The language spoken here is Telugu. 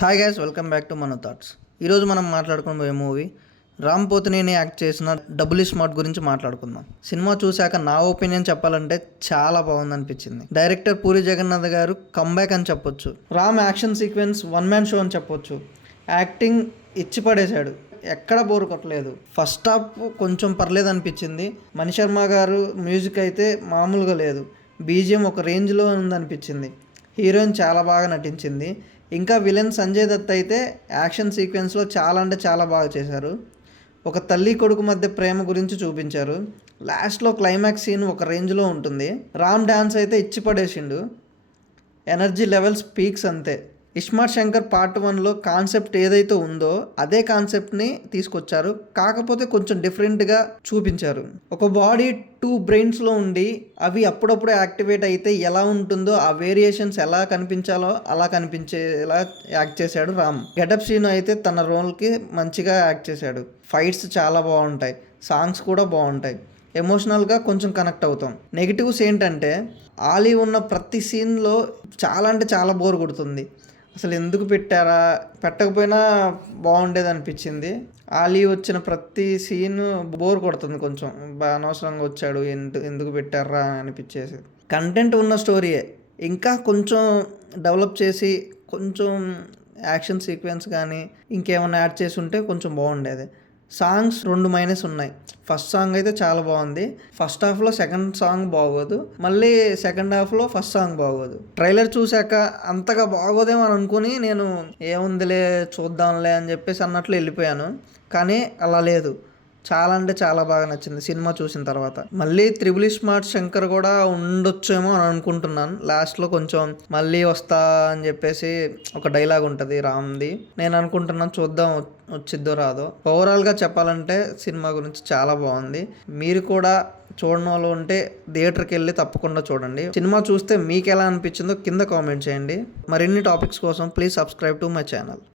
Hi guys, welcome back to మన థాట్స్. ఈరోజు మనం మాట్లాడుకునే మూవీ రామ్ పోతినేని యాక్ట్ చేసిన డబుల్ స్మార్ట్ గురించి మాట్లాడుకుందాం. సినిమా చూశాక నా ఒపీనియన్ చెప్పాలంటే చాలా బాగుంది అనిపించింది. డైరెక్టర్ పూరి జగన్నాథ్ గారు కంబ్యాక్ అని చెప్పొచ్చు. Ram action sequence one man show అని చెప్పొచ్చు. యాక్టింగ్ ఇచ్చి పడేశాడు, ఎక్కడ బోర్ కొట్టలేదు. ఫస్ట్ హాఫ్ కొంచెం పర్లేదు అనిపించింది. మణిశర్మ గారు మ్యూజిక్ అయితే మామూలుగా లేదు. బీజిఎం ఒక రేంజ్లో ఉందనిపించింది. హీరోయిన్ చాలా బాగా నటించింది. ఇంకా విలన్ సంజయ్ దత్ అయితే యాక్షన్ సీక్వెన్స్లో చాలా అంటే చాలా బాగా చేశారు. ఒక తల్లి కొడుకు మధ్య ప్రేమ గురించి చూపించారు. లాస్ట్లో క్లైమాక్స్ సీన్ ఒక రేంజ్లో ఉంటుంది. రామ్ డ్యాన్స్ అయితే ఇచ్చి పడేసిండు. ఎనర్జీ లెవెల్స్ పీక్స్ అంతే. ఇస్మార్ట్ శంకర్ పార్ట్ 1లో కాన్సెప్ట్ ఏదైతే ఉందో అదే కాన్సెప్ట్ని తీసుకొచ్చారు, కాకపోతే కొంచెం డిఫరెంట్గా చూపించారు. ఒక బాడీ 2 బ్రెయిన్స్లో ఉండి అవి అప్పుడప్పుడు యాక్టివేట్ అయితే ఎలా ఉంటుందో ఆ వేరియేషన్స్ ఎలా కనిపించాలో అలా కనిపించేలా యాక్ట్ చేశాడు రామ్. గెటప్ సీన్ అయితే తన రోల్కి మంచిగా యాక్ట్ చేశాడు. ఫైట్స్ చాలా బాగుంటాయి, సాంగ్స్ కూడా బాగుంటాయి. ఎమోషనల్గా కొంచెం కనెక్ట్ అవుతాం. నెగిటివ్స్ ఏంటంటే ఆలీ ఉన్న ప్రతి సీన్లో చాలా అంటే చాలా బోర్ కొడుతుంది. అసలు ఎందుకు పెట్టారా, పెట్టకపోయినా బాగుండేది అనిపించింది. ఆలీ వచ్చిన ప్రతి సీన్ బోర్ కొడుతుంది, కొంచెం అనవసరంగా వచ్చాడు, ఎందుకు పెట్టారా అనిపించేసి. కంటెంట్ ఉన్న స్టోరీయే, ఇంకా కొంచెం డెవలప్ చేసి కొంచెం యాక్షన్ సీక్వెన్స్ కానీ ఇంకేమైనా యాడ్ చేసి ఉంటే కొంచెం బాగుండేది. సాంగ్స్ 2 మైనస్ ఉన్నాయి. ఫస్ట్ సాంగ్ అయితే చాలా బాగుంది. ఫస్ట్ హాఫ్లో సెకండ్ సాంగ్ బాగోదు, మళ్ళీ సెకండ్ హాఫ్లో ఫస్ట్ సాంగ్ బాగోదు. ట్రైలర్ చూశాక అంతగా బాగోదేమో అని అనుకుని నేను ఏముందిలే చూద్దాంలే అని చెప్పేసి అన్నట్లు వెళ్ళిపోయాను. కానీ అలా లేదు, చాలా అంటే చాలా బాగా నచ్చింది సినిమా చూసిన తర్వాత. మళ్ళీ త్రిబుల్ స్మార్ట్ శంకర్ కూడా ఉండొచ్చేమో అని అనుకుంటున్నాను. లాస్ట్లో కొంచెం మళ్ళీ వస్తా అని చెప్పేసి ఒక డైలాగ్ ఉంటుంది రామ్ది. నేను అనుకుంటున్నాను, చూద్దాం వచ్చిద్దో రాదో. ఓవరాల్గా చెప్పాలంటే సినిమా గురించి చాలా బాగుంది. మీరు కూడా చూడని వాళ్ళు ఉంటే థియేటర్కి వెళ్ళి తప్పకుండా చూడండి. సినిమా చూస్తే మీకు ఎలా అనిపించిందో కింద కామెంట్ చేయండి. మరిన్ని టాపిక్స్ కోసం please subscribe to my channel.